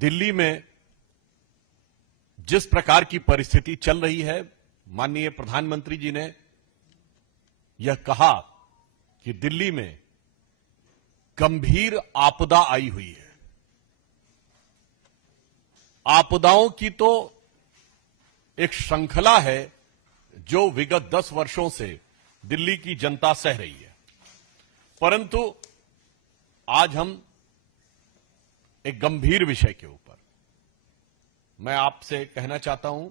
दिल्ली में जिस प्रकार की परिस्थिति चल रही है, माननीय प्रधानमंत्री जी ने यह कहा कि दिल्ली में गंभीर आपदा आई हुई है। आपदाओं की तो एक श्रृंखला है जो विगत 10 वर्षों से दिल्ली की जनता सह रही है, परंतु आज हम एक गंभीर विषय के ऊपर मैं आपसे कहना चाहता हूं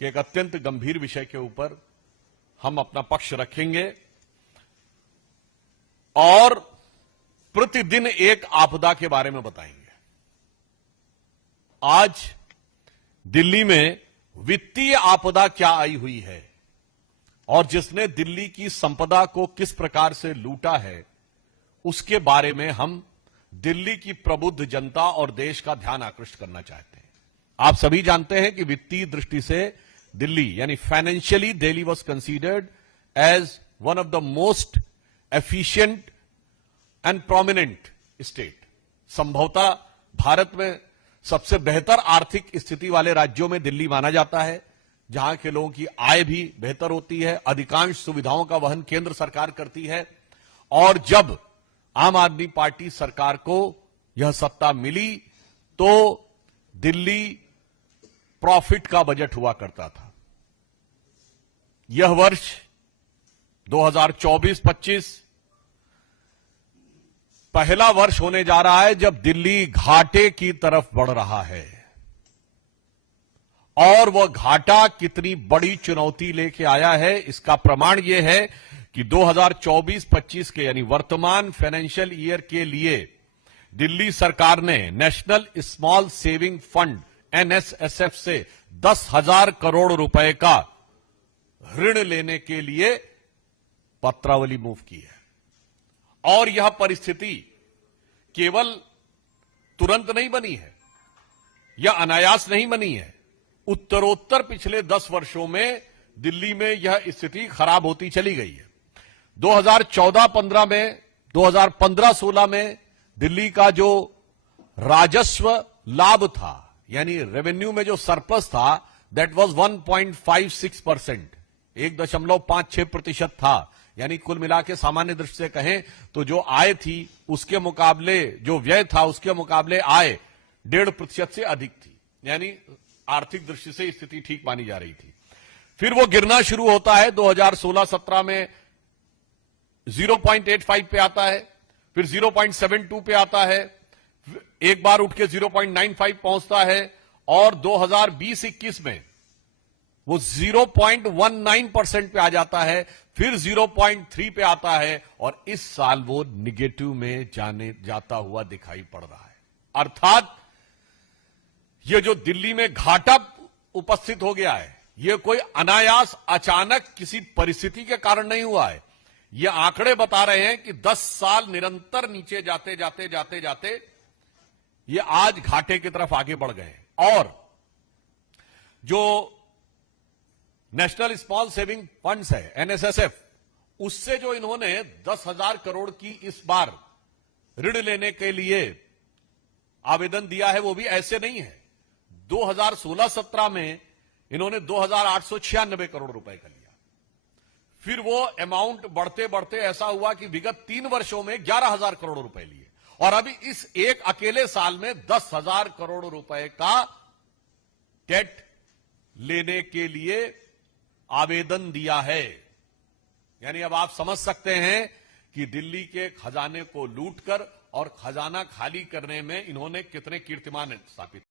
कि एक अत्यंत गंभीर विषय के ऊपर हम अपना पक्ष रखेंगे और प्रतिदिन एक आपदा के बारे में बताएंगे। आज दिल्ली में वित्तीय आपदा क्या आई हुई है और जिसने दिल्ली की संपदा को किस प्रकार से लूटा है, उसके बारे में हम दिल्ली की प्रबुद्ध जनता और देश का ध्यान आकृष्ट करना चाहते हैं। आप सभी जानते हैं कि वित्तीय दृष्टि से दिल्ली यानी financially Delhi was considered as one of the most efficient and prominent state. संभवतः भारत में सबसे बेहतर आर्थिक स्थिति वाले राज्यों में दिल्ली माना जाता है, जहां के लोगों की आय भी बेहतर होती है, अधिकांश सुविधाओं का वहन केंद्र सरकार करती है। और जब आम आदमी पार्टी सरकार को यह सत्ता मिली तो दिल्ली प्रॉफिट का बजट हुआ करता था। यह वर्ष 2024-25 पहला वर्ष होने जा रहा है जब दिल्ली घाटे की तरफ बढ़ रहा है, और वह घाटा कितनी बड़ी चुनौती लेके आया है इसका प्रमाण यह है कि 2024-25 के यानी वर्तमान फाइनेंशियल ईयर के लिए दिल्ली सरकार ने नेशनल स्मॉल सेविंग फंड एनएसएसएफ से 10,000 करोड़ रुपए का ऋण लेने के लिए पत्रावली मूव की है। और यह परिस्थिति केवल तुरंत नहीं बनी है, यह अनायास नहीं बनी है। उत्तरोत्तर पिछले 10 वर्षों में दिल्ली में यह स्थिति खराब होती चली गई है। 2014-15 में, 2015-16 में दिल्ली का जो राजस्व लाभ था यानी रेवेन्यू में जो सरप्लस था, दैट वाज 1.56%, 1.56% था। यानी कुल मिला के सामान्य दृष्टि से कहें तो जो आय थी उसके मुकाबले जो व्यय था उसके मुकाबले आय 1.5% से अधिक थी, यानी आर्थिक दृष्टि से स्थिति ठीक मानी जा रही थी। फिर वो गिरना शुरू होता है, 2016-17 में 0.85 पे आता है, फिर 0.72 पे आता है, एक बार उठ के 0.95 पहुंचता है, और 2020-21 में वो 0.19% पे आ जाता है, फिर 0.3 पे आता है, और इस साल वो निगेटिव में जाता हुआ दिखाई पड़ रहा है। अर्थात ये जो दिल्ली में घाटा उपस्थित हो गया है, ये कोई अनायास अचानक किसी परिस्थिति के कारण नहीं हुआ है। ये आंकड़े बता रहे हैं कि 10 साल निरंतर नीचे जाते जाते जाते जाते ये आज घाटे की तरफ आगे बढ़ गए। और जो नेशनल स्मॉल सेविंग फंड्स है एनएसएसएफ, उससे जो इन्होंने 10,000 करोड़ की इस बार ऋण लेने के लिए आवेदन दिया है, वो भी ऐसे नहीं है। 2016-17 में इन्होंने 2,896 करोड़ रुपए का लिया। फिर वो अमाउंट बढ़ते बढ़ते ऐसा हुआ कि विगत 3 वर्षों में 11,000 करोड़ रुपए लिए, और अभी इस एक अकेले साल में 10,000 करोड़ रुपए का डेट लेने के लिए आवेदन दिया है। यानी अब आप समझ सकते हैं कि दिल्ली के खजाने को लूटकर और खजाना खाली करने में इन्होंने कितने कीर्तिमान स्थापित